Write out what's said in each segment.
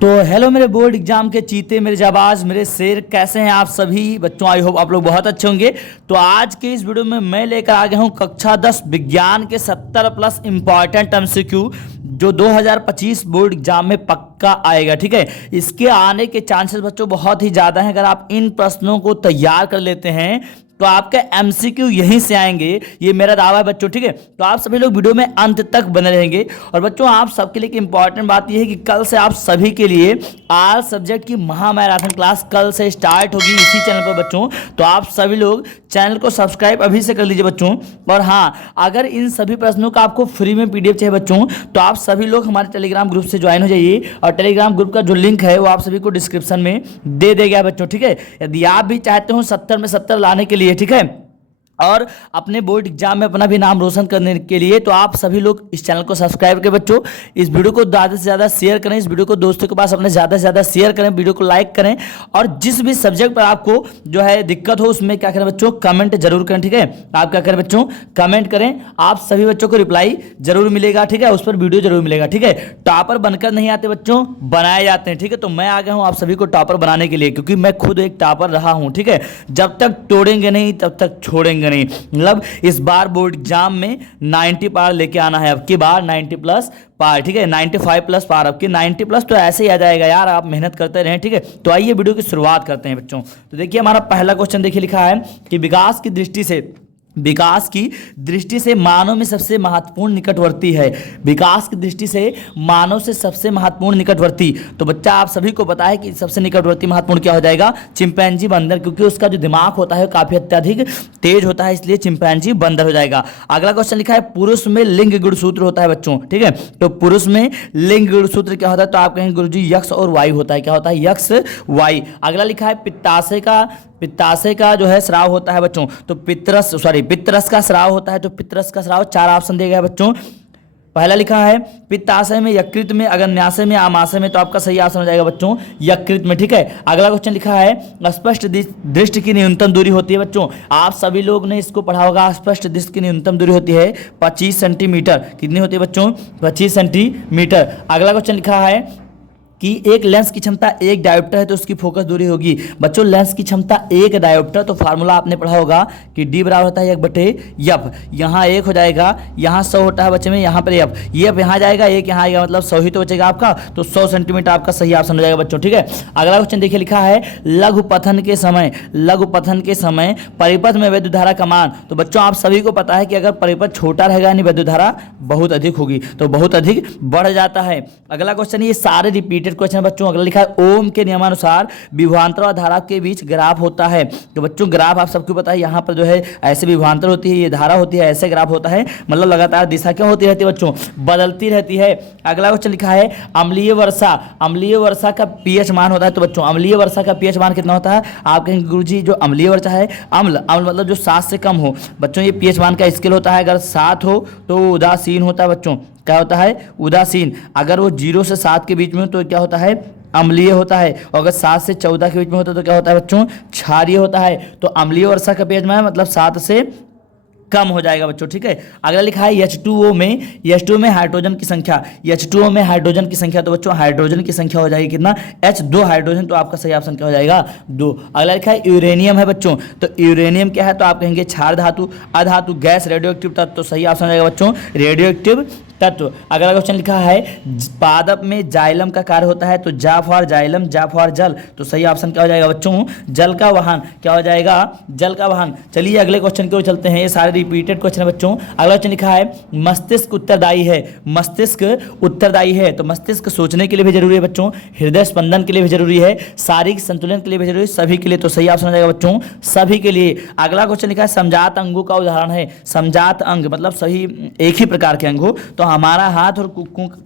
तो हेलो मेरे board exam के चीते, मेरे जाबाज, मेरे शेर, कैसे हैं आप सभी बच्चों। आई होप आप लोग बहुत अच्छे होंगे। तो आज के इस वीडियो में मैं लेकर आ गया हूं कक्षा 10 विज्ञान के 70 प्लस इंपॉर्टेंट एमसीक्यू जो 2025 बोर्ड एग्जाम में पक्का आएगा। ठीक है, इसके आने के चांसेस बच्चों बहुत ही ज़्यादा हैं। अगर आप इन प्रश्नों को तैयार कर लेते हैं तो आपके एमसीक्यू यहीं से आएंगे, ये मेरा दावा है बच्चों। ठीक है, तो आप सभी लोग वीडियो में अंत तक बने रहेंगे। और बच्चों आप सबके लिए इंपॉर्टेंट बात यह है कि कल से आप सभी के लिए आल सब्जेक्ट की महामैराथन क्लास कल से स्टार्ट होगी इसी चैनल पर बच्चों। तो आप सभी लोग चैनल को सब्सक्राइब अभी से कर लीजिए बच्चों। और हाँ, अगर इन सभी प्रश्नों का आपको फ्री में पीडीएफ चाहिए बच्चों तो आप सभी लोग हमारे टेलीग्राम ग्रुप से ज्वाइन हो जाइए। और टेलीग्राम ग्रुप का जो लिंक है वो आप सभी को डिस्क्रिप्शन में दे देगा बच्चों। ठीक है, यदि आप भी चाहते हो 70 में 70 लाने के लिए, ठीक है, और अपने बोर्ड एग्जाम में अपना भी नाम रोशन करने के लिए, तो आप सभी लोग इस चैनल को सब्सक्राइब करें बच्चों। इस वीडियो को ज़्यादा से ज़्यादा शेयर करें, इस वीडियो को दोस्तों के पास अपने ज़्यादा से ज़्यादा शेयर करें, वीडियो को लाइक करें। और जिस भी सब्जेक्ट पर आपको जो है दिक्कत हो उसमें क्या करें बच्चों, कमेंट जरूर करें। ठीक है, आप क्या करें बच्चों, कमेंट करें, आप सभी बच्चों को रिप्लाई जरूर मिलेगा। ठीक है, उस पर वीडियो जरूर मिलेगा। ठीक है, टॉपर बनकर नहीं आते बच्चों, बनाए जाते हैं। ठीक है, तो मैं आ गया हूँ आप सभी को टॉपर बनाने के लिए, क्योंकि मैं खुद एक टॉपर रहा हूँ। ठीक है, जब तक तोड़ेंगे नहीं तब तक छोड़ेंगे नहीं। मतलब इस बार बोर्ड एग्जाम में 90 पार लेके आना है, अब की बार 90 प्लस पार। ठीक है, 95 प्लस पार, अब की 90 प्लस तो ऐसे ही आ जाएगा यार, आप मेहनत करते रहें। ठीक है, तो आइए वीडियो की शुरुआत करते हैं बच्चों। तो देखिए हमारा पहला क्वेश्चन देखिए, लिखा है कि विकास की दृष्टि से मानव में सबसे महत्वपूर्ण निकटवर्ती है। विकास की दृष्टि से मानव से सबसे महत्वपूर्ण निकटवर्ती, तो बच्चा आप सभी को पता है कि सबसे निकटवर्ती महत्वपूर्ण क्या हो जाएगा, चिंपैंजी बंदर, क्योंकि उसका जो दिमाग होता है काफी अत्यधिक तेज होता है, इसलिए चिंपैंजी बंदर हो जाएगा। अगला क्वेश्चन लिखा है पुरुष में लिंग गुणसूत्र होता है बच्चों। ठीक है, तो पुरुष में लिंग गुणसूत्र क्या होता है, तो आप कहेंगे गुरुजी यक्स और वाई होता है। क्या होता है, यक्स वाई। अगला लिखा है पित्ताशय का जो है स्राव होता है बच्चों, तो पितरस का स्राव होता है, तो पितरस का स्राव। 4 ऑप्शन दिए गए बच्चों। पहला लिखा है पित्ताशय में, यकृत में, अग्न्याशय में, आमाशय में, तो आपका सही ऑप्शन हो जाएगा बच्चों यकृत में। ठीक है, अगला क्वेश्चन लिखा है स्पष्ट दृष्टि की न्यूनतम दूरी होती है बच्चों। आप सभी लोग ने इसको पढ़ा होगा, स्पष्ट दृष्टि की न्यूनतम दूरी होती है 25 सेंटीमीटर। कितनी होती है बच्चों, 25 सेंटीमीटर। अगला क्वेश्चन लिखा है कि एक लेंस की क्षमता 1 डायोप्टर है तो उसकी फोकस दूरी होगी। बच्चों लेंस की क्षमता 1 डायोप्टर, तो फार्मूला आपने पढ़ा होगा कि डी बराबर होता है 1/f। यहाँ 1 हो जाएगा, यहाँ 100 होता है बच्चे में, यहाँ पर एफ, ये यहाँ जाएगा, 1 यहाँ आएगा, मतलब 100 ही तो बचेगा आपका, तो 100 सेंटीमीटर आपका सही ऑप्शन हो जाएगा बच्चों। ठीक है, अगला क्वेश्चन देखिए, लिखा है लघु पथन के समय परिपथ में वैद्युत धारा का मान, तो बच्चों आप सभी को पता है कि अगर परिपथ छोटा रहेगा यानी वैद्युत धारा बहुत अधिक होगी, तो बहुत अधिक बढ़ जाता है। अगला क्वेश्चन, ये सारे रिपीटेड क्वेश्चन बच्चों। अगला लिखा है ओम के नियमानुसार विभवांतर और धारा के बीच ग्राफ होता है, तो बच्चों ग्राफ आप सबको पता है, यहाँ पर जो है ऐसे विभवांतर होती है, ये धारा होती है, ऐसे ग्राफ होता है, मतलब लगातार दिशा क्या होती रहती है बच्चों, बदलती रहती है। अगला क्वेश्चन लिखा है अम्लीय वर्षा का पीएच मान होता है, तो बच्चों अम्लीय वर्षा का पीएच मान कितना होता है, आप कहेंगे गुरुजी जो अम्लीय वर्षा है, अम्ल मतलब जो 7 से कम हो बच्चों, ये पीएच मान का स्केल होता है। अगर 7 हो तो उदासीन होता है बच्चों, क्या होता है, उदासीन। अगर वो 0 से 7 के बीच में हो तो क्या होता है, अम्लीय होता है। और अगर 7 से 14 के बीच में होता है तो क्या होता है बच्चों, क्षारीय होता है। तो अम्लीय वर्षा का पीएच मान मतलब 7 से कम हो जाएगा बच्चों। ठीक है, अगला लिखा है H2O में हाइड्रोजन की संख्या, H2O में हाइड्रोजन की संख्या, तो बच्चों हाइड्रोजन की संख्या हो जाएगी कितना, H2 हाइड्रोजन, तो आपका सही ऑप्शन क्या हो जाएगा, 2। अगला लिखा है यूरेनियम है बच्चों, तो यूरेनियम क्या है, तो आप कहेंगे क्षार धातु, अधातु, गैस, रेडियो एक्टिव तत्व, तो सही ऑप्शन हो जाएगा बच्चों रेडियो एक्टिव तत्व। अगला क्वेश्चन लिखा है पादप में जाइलम का कार्य होता है, तो जा फॉर जाइलम, जा फॉर जल, तो सही ऑप्शन क्या हो जाएगा बच्चों, जल का वाहन। क्या हो जाएगा, जल का वाहन। चलिए अगले क्वेश्चन की ओर चलते हैं, ये सारे रिपीटेड क्वेश्चन है बच्चों। अगला क्वेश्चन लिखा है मस्तिष्क उत्तरदायी है, तो मस्तिष्क सोचने के लिए भी जरूरी है बच्चों, हृदय स्पंदन के लिए भी जरूरी है, शारीरिक संतुलन के लिए भी जरूरी है, सभी के लिए, तो सही ऑप्शन हो जाएगा बच्चों सभी के लिए। अगला क्वेश्चन लिखा है समजात अंगों का उदाहरण है, समजात अंग मतलब सही एक ही प्रकार के अंग हो, तो हमारा हाथ और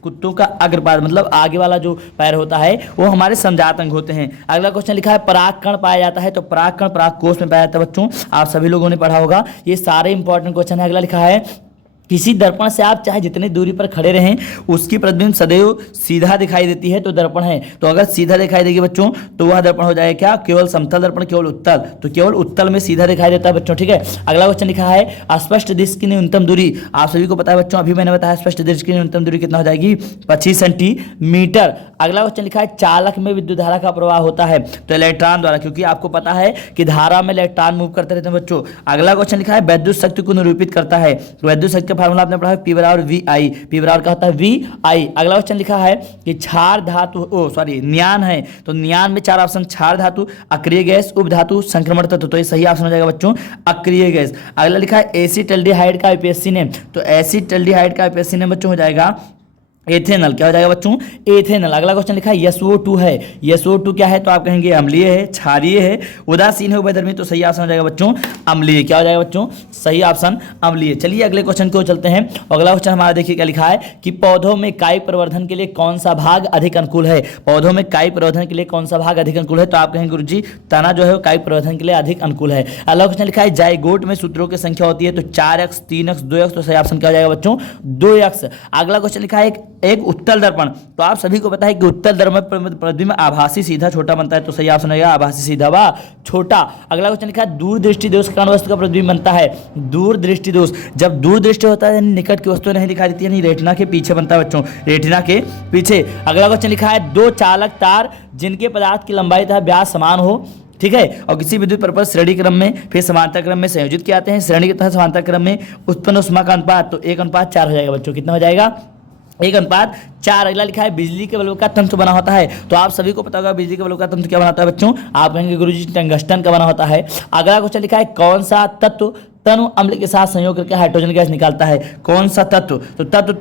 कुत्तों का अग्रपाद मतलब आगे वाला जो पैर होता है वो हमारे समजात अंग होते हैं। अगला क्वेश्चन लिखा है परागकण पाया जाता है, तो परागकण परागकोश में पाया जाता है बच्चों, आप सभी लोगों ने पढ़ा होगा, ये सारे इंपॉर्टेंट क्वेश्चन है। अगला लिखा है किसी दर्पण से आप चाहे जितनी दूरी पर खड़े रहें, उसकी प्रतिबिंब सदैव सीधा दिखाई देती है तो दर्पण है। तो अगर सीधा दिखाई देगी बच्चों तो वह दर्पण हो जाएगा क्या, केवल समतल दर्पण, केवल उत्तल, तो केवल उत्तल में सीधा दिखाई देता है बच्चों। ठीक है, अगला क्वेश्चन लिखा है स्पष्ट दृश्य की न्यूनतम दूरी। आप सभी को पता है बच्चों, अभी मैंने बताया स्पष्ट दृश्य की न्यूनतम दूरी कितना हो जाएगी, 25 सेंटीमीटर। अगला क्वेश्चन लिखा है चालक में विद्युत धारा का प्रवाह होता है तो इलेक्ट्रॉन द्वारा, क्योंकि आपको पता है कि धारा में इलेक्ट्रॉन मूव करते रहते हैं बच्चों। अगला क्वेश्चन लिखा है विद्युत शक्ति को निरूपित करता है, तो विद्युत शक्ति का फार्मूला आपने पढ़ा है P बराबर VI, P बराबर क्या होता है VI। अगला क्वेश्चन लिखा है कि क्षार धातु नियान है, तो नियान में 4 ऑप्शन, क्षार धातु, अक्रिय गैस, उपधातु, संक्रमण तत्व, तो ये सही ऑप्शन हो जाएगा बच्चों अक्रिय गैस। अगला लिखा है एसिटल्डिहाइड का IPSC नेम, तो एसिटल्डिहाइड का IPSC नेम बच्चों हो जाएगा एथेनल। क्या हो जाएगा बच्चों, एथेनल। अगला क्वेश्चन लिखा है SO2 है, SO2 क्या है, तो आप कहेंगे अम्लीय है, क्षारीय है, उदासीन है, उभयधर्मी, तो सही ऑप्शन हो जाएगा बच्चों अम्लीय। क्या हो जाएगा बच्चों, सही ऑप्शन अम्लीय। चलिए अगले क्वेश्चन को चलते हैं। अगला क्वेश्चन हमारा देखिए क्या लिखा है कि पौधों में काई प्रवर्धन के लिए कौन सा भाग अधिक अनुकूल है। पौधों में काई प्रवर्धन के लिए कौन सा भाग अधिक अनुकूल है, तो आप कहेंगे गुरुजी तना जो है काई प्रवर्धन के लिए अधिक अनुकूल है। अगला क्वेश्चन लिखा है जाइगोट में सूत्रों की संख्या होती है, तो 4x 3x 2x, तो सही ऑप्शन क्या हो जाएगा बच्चों 2x। अगला क्वेश्चन लिखा है एक उत्तल दर्पण, तो आप सभी को पता है कि उत्तल दर्पण प्रतिबिंब आभासी सीधा छोटा बनता है, तो सही ऑप्शन होगा आभासी सीधा व छोटा। अगला क्वेश्चन लिखा है दूरदृष्टि दोष के कारण वस्तु का प्रतिबिंब बनता है। दूरदृष्टि दोष, जब दूरदृष्टि होता है निकट की वस्तु नहीं दिखाई देती है, रेटिना के पीछे बनता है बच्चों, रेटिना के पीछे। अगला क्वेश्चन लिखा है दो चालक तार जिनके पदार्थ की लंबाई तथा व्यास समान हो, ठीक है, और किसी विद्युत परपथ श्रेणी क्रम में फिर समांतर क्रम में संयोजित किए जाते हैं। श्रेणी के तथा समांतर क्रम में उत्पन्न ऊष्मा का अनुपात तो 1:4 हो जाएगा बच्चों। कितना हो जाएगा 1:4। अगला लिखा है बिजली के बल्ब का तंत्र बना होता है, तो आप सभी को पता होगा बिजली के बल्ब का तंत्र क्या बना होता है बच्चों, आप कहेंगे गुरुजी टंगस्टन का बना होता है। अगला क्वेश्चन लिखा है कौन सा तत्व तनु अम्ल के साथ संयोग करके हाइड्रोजन गैस निकालता है। कौन सा तत्व, तो तत्व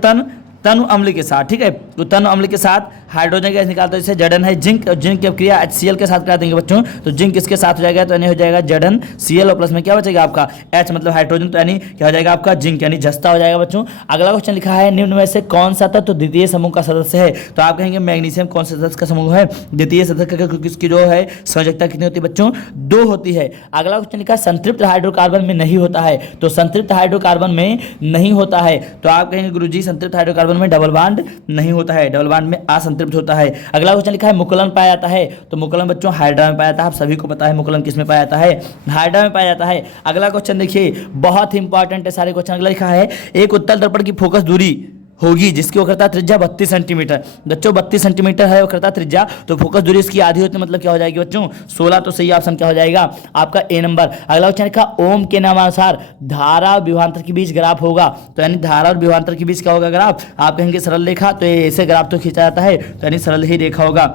तनु अम्ल के साथ, ठीक है, तो तनु अम्ल के साथ हाइड्रोजन गैस निकालता है। जैसे जड़न है जिंक, और जिंक की क्रिया HCl के साथ करा देंगे बच्चों, तो जिंक किसके साथ हो जाएगा, तो यानी हो जाएगा जड़न Cl और प्लस में क्या बचेगा आपका H मतलब हाइड्रोजन, तो यानी क्या हो जाएगा आपका जिंक यानी जस्ता हो जाएगा बच्चों। अगला क्वेश्चन लिखा है निम्न में से कौन सा तत्व द्वितीय समूह का सदस्य है, तो आप कहेंगे मैग्नीशियम कौन सा सदस्य का समूह है, द्वितीय सदस्य का, क्योंकि इसकी जो है संयोजकता कितनी होती है बच्चों 2 होती है। अगला क्वेश्चन लिखा है संतृप्त हाइड्रोकार्बन में नहीं होता है, तो संतृप्त हाइड्रोकार्बन में नहीं होता है, तो आप कहेंगे गुरुजी संतृप्त हाइड्रोकार्बन में डबल बॉन्ड नहीं होता है, डबल बॉन्ड में असंतृप्त होता है। अगला क्वेश्चन लिखा है मुकुलन पाया जाता है, तो मुकुलन बच्चों हाइड्रा में पाया जाता है। आप सभी को पता है मुकुलन किस में पाया जाता है, हाइड्रा में पाया जाता है। अगला क्वेश्चन देखिए बहुत ही इंपॉर्टेंट है सारे क्वेश्चन। अगला लिखा है एक उत्तल दर्पण की फोकस दूरी होगी जिसकी वक्रता त्रिज्या 32 सेंटीमीटर। बच्चों 32 सेंटीमीटर है वक्रता त्रिज्या, तो फोकस दूरी इसकी आधी होती है, मतलब क्या हो जाएगी बच्चों 16, तो सही ऑप्शन क्या हो जाएगा आपका A नंबर। अगला क्वेश्चन लिखा ओम के नामानुसार धारा और विभवांतर के बीच ग्राफ होगा, तो यानी धारा और विभवांतर के बीच क्या होगा ग्राफ, आप कहेंगे सरल रेखा, तो ऐसे ग्राफ तो खींचा जाता है, तो यानी सरल ही रेखा होगा।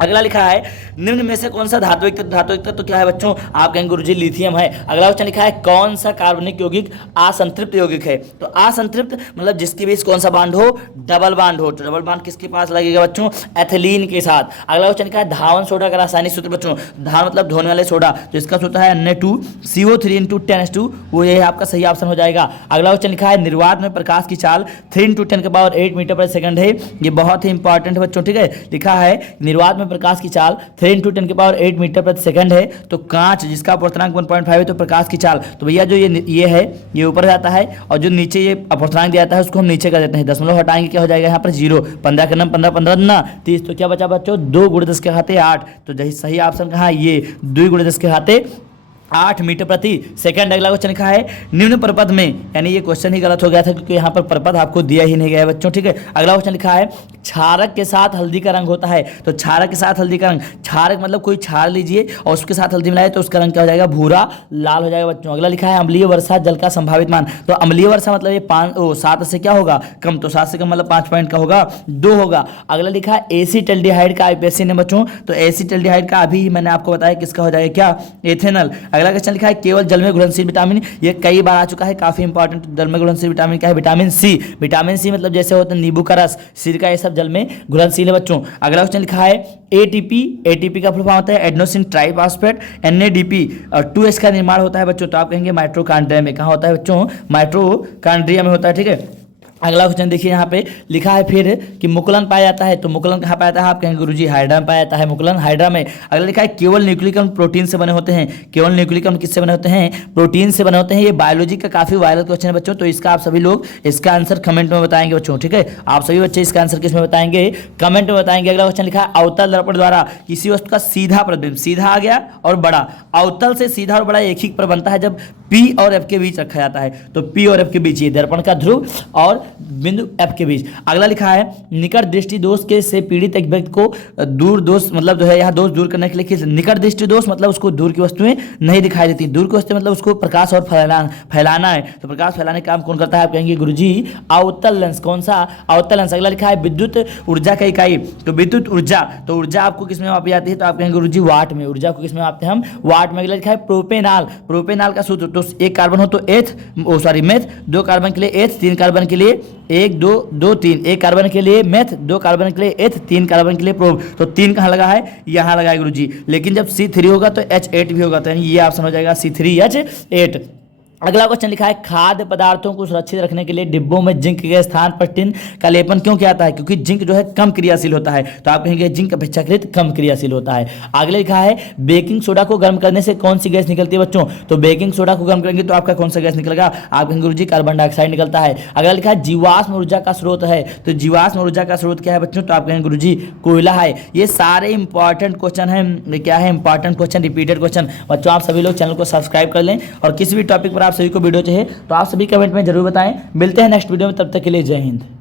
अगला लिखा है निम्न में से कौन सा धात्विक तत्व तो क्या है बच्चों, आप कहेंगे गुरुजी लिथियम है। अगला क्वेश्चन लिखा है कौन सा कार्बनिक यौगिक असंतृप्त यौगिक है, तो असंतृप्त मतलब जिसके बीच कौन सा बांड हो, डबल बांड हो, तो डबल बांड किसके पास लगेगा बच्चों, एथिलीन के साथ। अगला क्वेश्चन लिखा है धावन सोडा का रासायनिक सूत्र बच्चों, धावन मतलब धोने वाले सोडा, तो इसका सूत्र है Na2CO3 × 10S2, वो ये आपका सही ऑप्शन हो जाएगा। अगला क्वेश्चन लिखा है निर्वात में प्रकाश की चाल 3 × 10⁸ मीटर पर सेकंड है, ये बहुत ही इंपॉर्टेंट है बच्चों, ठीक है। लिखा है निर्वात में प्रकाश की चाल 3 × 10⁸ मीटर प्रति सेकंड है, तो कांच जिसका अपवर्तनांक 1.5 है, तो प्रकाश की चाल, तो भैया जो ये है ये ऊपर जाता है, और जो नीचे ये अपवर्तनांक दिया जाता है उसको हम नीचे कर देते हैं, दशमलव हटाएंगे क्या हो जाएगा यहाँ पर 0, 15 के नम 15 15 ना 30, तो क्या बचा बच्चों 2 × 10 के घाते 8, तो सही ऑप्शन कहाँ ये 2 × 10 के घाते 8 मीटर प्रति सेकंड। अगला क्वेश्चन लिखा है निम्न परपथ में, यानी ये क्वेश्चन ही गलत हो गया था क्योंकि यहाँ पर परपथ आपको दिया ही नहीं गया है बच्चों, ठीक है। अगला क्वेश्चन लिखा है क्षारक के साथ हल्दी का रंग होता है, तो क्षारक के साथ हल्दी का रंग, क्षारक मतलब कोई क्षार लीजिए और उसके साथ हल्दी मिलाए तो उसका रंग क्या हो जाएगा भूरा लाल हो जाएगा बच्चों। अगला लिखा है अम्लीय वर्षा जल का संभावित मान, तो अम्लीय वर्षा मतलब ये 7 से क्या होगा कम, तो 7 से कम मतलब 5 पॉइंट का होगा 2 होगा। अगला लिखा है एसिटल्डिहाइड का IPSC ने बच्चों, तो एसिटल्डिहाइड का अभी मैंने आपको बताया किसका हो जाएगा क्या एथेनल। अगला क्वेश्चन लिखा है केवल जल में घुलनशील विटामिन, ये कई बार आ चुका है, काफी इंपॉर्टेंट। जल में घुलनशील विटामिन क्या है, विटामिन सी। विटामिन सी मतलब जैसे होता है नींबू का रस, सिरका, ये सब जल में घुलनशील है बच्चों। अगला क्वेश्चन लिखा है ATP का फुल फॉर्म होता है एडेनोसिन ट्राइफॉस्फेट, NADP और 2H का निर्माण होता है बच्चों, तो आप कहेंगे माइटोकॉन्ड्रिया में, कहाँ होता है बच्चों माइटोकॉन्ड्रिया में होता है, ठीक है। अगला क्वेश्चन देखिए यहाँ पे लिखा है फिर कि मुकुलन पाया जाता है, तो मुकुलन कहाँ पाया जाता है? आप कहेंगे गुरुजी हाइड्रा में पाया जाता है मुकुलन, हाइड्रा में। अगला लिखा है केवल न्यूक्लिक अम्ल प्रोटीन से बने होते हैं, केवल न्यूक्लिक अम्ल किससे बने होते हैं? प्रोटीन से बने होते हैं। ये बायोलॉजी का काफी वायरल क्वेश्चन है बच्चों, तो इसका आप सभी लोग इसका आंसर कमेंट में बताएंगे बच्चों, ठीक है? आप सभी बच्चे इसका आंसर किस में बताएंगे? कमेंट में बताएंगे। अगला क्वेश्चन लिखा है अवतल दर्पण द्वारा किसी वस्तु का सीधा प्रतिबिंब, सीधा आ गया और बड़ा, अवतल से सीधा और बड़ा एक ही पर बनता है जब P और F के बीच रखा जाता है, तो P और F के बीच ये दर्पण का ध्रुव और बिंदु F के बीच। अगला लिखा है निकट दृष्टि दोष के से पीड़ित एक व्यक्ति को दूर दोष मतलब जो है यहाँ दोष दूर करने के लिए किस, निकट दृष्टि दोष मतलब उसको दूर की वस्तुएं नहीं दिखाई देती, दूर की वस्तुएं मतलब उसको प्रकाश और फैलाना है, तो प्रकाश फैलाने का काम कौन करता है? आप कहेंगे गुरुजी अवतल लेंस। कौन सा? अवतल लेंस। अगला लिखा है विद्युत ऊर्जा का इकाई, तो विद्युत ऊर्जा, तो ऊर्जा आपको किसमें मापी जाती है? तो आप कहेंगे गुरुजी वाट में, ऊर्जा को किसमें मापते हैं हम? वाट में। अगला लिखा है प्रोपेनाल, प्रोपेनाल का सूत्र, तो एक कार्बन हो तो मेथ, 2 कार्बन के लिए एथ, 3 कार्बन के लिए 1 2 2 3, 1 कार्बन के लिए मेथ, 2 कार्बन के लिए एथ, 3 कार्बन के लिए प्रोप, तो 3 कहाँ लगा है? यहाँ लगा है गुरुजी। लेकिन जब C3 होगा तो H8 भी होगा, तो यानी ये ऑप्शन हो जाएगा C3H8। अगला क्वेश्चन लिखा है खाद्य पदार्थों को सुरक्षित रखने के लिए डिब्बों में जिंक के स्थान पर टिन का लेपन क्यों किया जाता है? क्योंकि जिंक जो है कम क्रियाशील होता है, तो आप कहेंगे जिंक अपेक्षाकृत कम क्रियाशील होता है। आगे लिखा है बेकिंग सोडा को गर्म करने से कौन सी गैस निकलती है बच्चों? तो बेकिंग सोडा को गर्म करेंगे तो आपका कौन सा गैस निकलेगा? आप कहेंगे गुरुजी कार्बन डाइऑक्साइड निकलता है। अगला लिखा है जीवाश्म ऊर्जा का स्रोत है, तो जीवाश्म ऊर्जा का स्रोत क्या है बच्चों? तो आप कहेंगे गुरुजी कोयला है। ये सारे इंपॉर्टेंट क्वेश्चन है, क्या है इंपॉर्टेंट क्वेश्चन, रिपीटेड क्वेश्चन। बच्चों आप सभी लोग चैनल को सब्सक्राइब कर लें, और किसी भी टॉपिक पर आप सभी को वीडियो चाहिए तो आप सभी कमेंट में जरूर बताएं। मिलते हैं नेक्स्ट वीडियो में, तब तक के लिए जय हिंद।